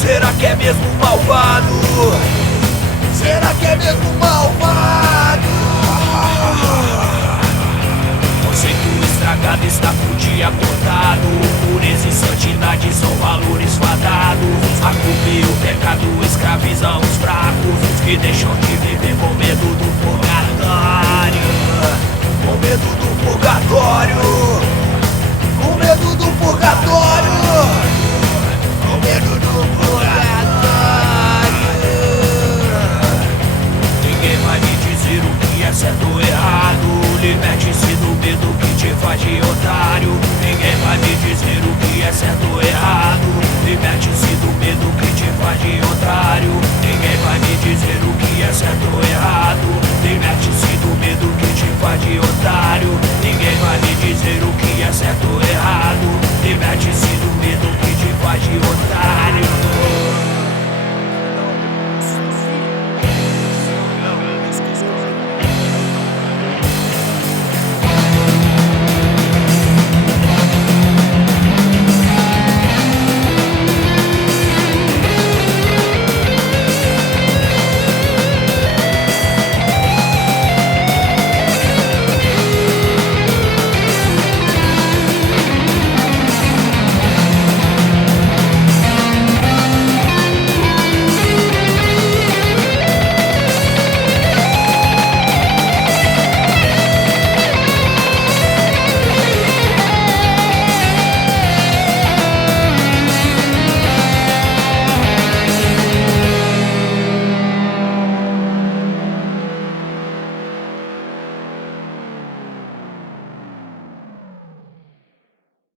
Será que é mesmo malvado? Será que é mesmo malvado? Conceito estragado está por dia acordado. Pureza e santidade são valores fadados. A culpa e o pecado escravizam os fracos, os que deixam de viver com medo do purgatório. Com medo do purgatório. Com medo do purgatório. Com medo do purgatório. Ninguém vai me dizer o que é certo ou errado. Liberte-se do medo que te faz de otário. Ninguém vai me dizer o que é certo ou errado. Liberte-se do medo que te faz de otário. Ninguém vai me dizer o que é certo ou errado. Liberte-se do medo que te faz de otário. Ninguém vai me dizer o que é certo ou errado. Liberte-se